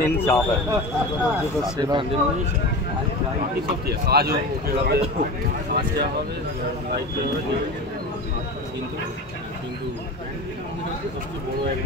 इंसाफ है आज आज क्या হবে লাইট হবে কিন্তু কিন্তু সবচেয়ে বড় এক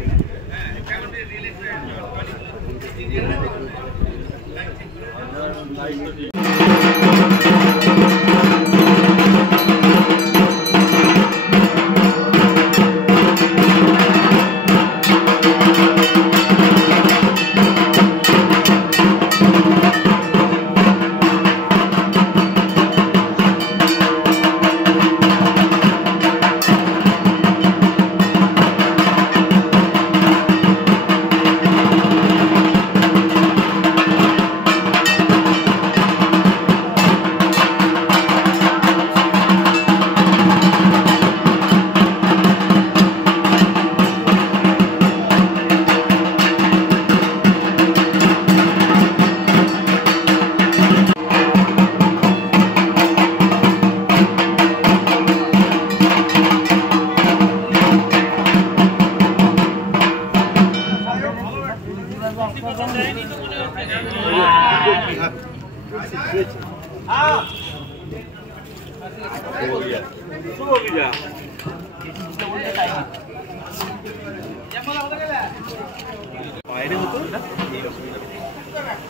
বাইরে হতো না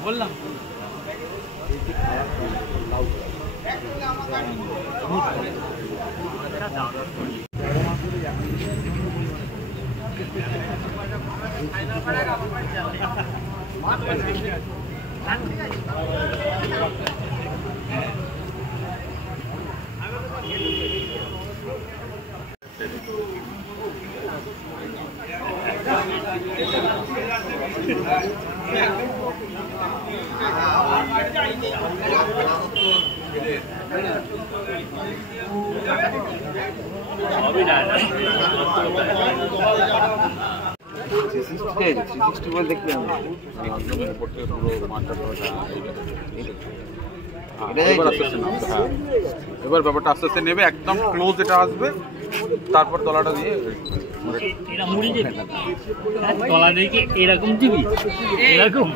বললাম এবার ব্যাপারটা আস্তে আস্তে নেবে একদম ক্লোজ এটা আসবে তারপর তলাটা দিয়ে এরা মুড়ি দিবি তলা দিয়ে এরকম দিবি এরকম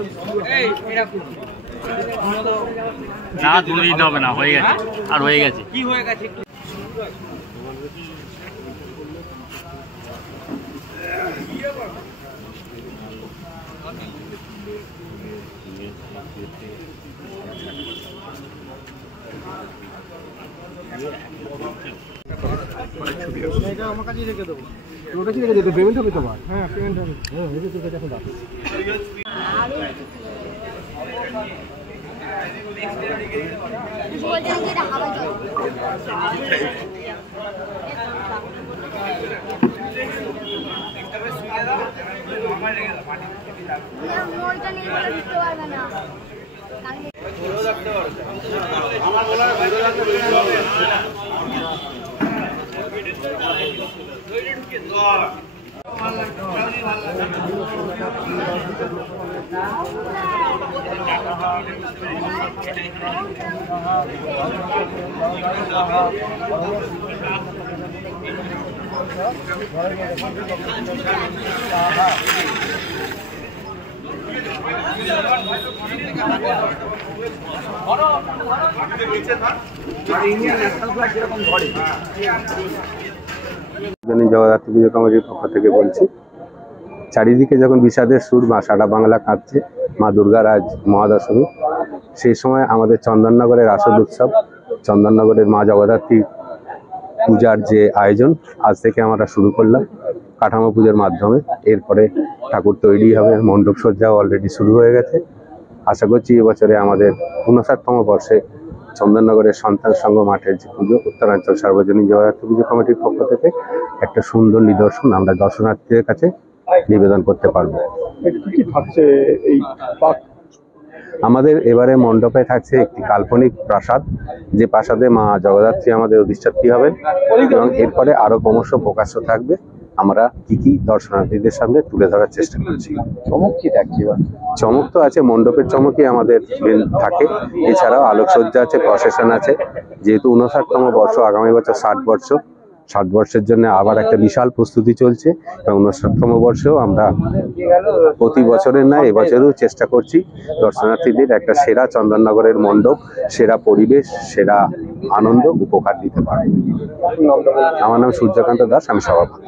এরকম না দুধ দিতে হবে না হয়ে গেছে আর হয়ে গেছে কি হয়ে গেছে একটু আমার কাছে রেখে দেবো ওটা কি রেখে দেবো পেমেন্ট হবে তোমার হ্যাঁ পেমেন্ট হবে হ্যাঁ এই তো কাছে এখন দাও বলতে কি এটা হাওয়া জল আমার রেখে দাও পানি না মোলটা নিয়ে বলে দিতে পারবে না পুরো রাখতে পারবে আমার বলা পুরো রাখতে হবে জগদ্ধাত্রী পুজো কমিটির পক্ষ থেকে বলছি, চারিদিকে যখন বিষাদের সুর মা সারা বাংলা কাঁদছে, মা দুর্গার আজ মহাদশমী, সেই সময় আমাদের চন্দননগরের আসল উৎসব চন্দননগরের মা জগদ্ধাত্রী পূজার যে আয়োজন আজ থেকে আমরা শুরু করলাম। কাঠামো পুজোর মাধ্যমে। এরপরে ঠাকুর তৈরি হবে, মণ্ডপ সজ্জাও অলরেডি শুরু হয়ে গেছে। আশা করছি এবছরে আমাদের 59তম বর্ষে চন্দননগরের সন্তান সংঘ মাঠের যে পুজো, উত্তরাঞ্চল সার্বজনীন জগদ্ধাত্রী পুজো কমিটির পক্ষ থেকে একটা সুন্দর নিদর্শন আমরা দর্শনার্থীদের কাছে নিবেদন করতে পারবো। কি থাকছে এই পাক? আমাদের এবারে মণ্ডপে থাকছে একটি কাল্পনিক প্রাসাদ, যে প্রাসাদে মা জগদ্ধাত্রী আমাদের অধিষ্ঠাত্রী হবেন, এবং এরপরে আরো ক্রমশ প্রকাশ্য থাকবে। আমরা কি দর্শনার্থীদের সামনে তুলে ধরার চেষ্টা করছি। চমক কি থাকছে এবার? চমক তো আছে, মণ্ডপের চমকই আমাদের মেন থাকে। এছাড়াও আলোকসজ্জা আছে, প্রসেশন আছে। যেহেতু 59তম বর্ষ, আগামী বছর 60 বর্ষের জন্য আবার একটা বিশাল প্রস্তুতি চলছে, এবং 59তম বর্ষেও আমরা প্রতি বছরের নয় এবছরেও চেষ্টা করছি দর্শনার্থীদের একটা সেরা চন্দননগরের মণ্ডপ, সেরা পরিবেশ, সেরা আনন্দ উপহার দিতে পারবো। আমার নাম সূর্যকান্ত দাস, আমি সভাপতি।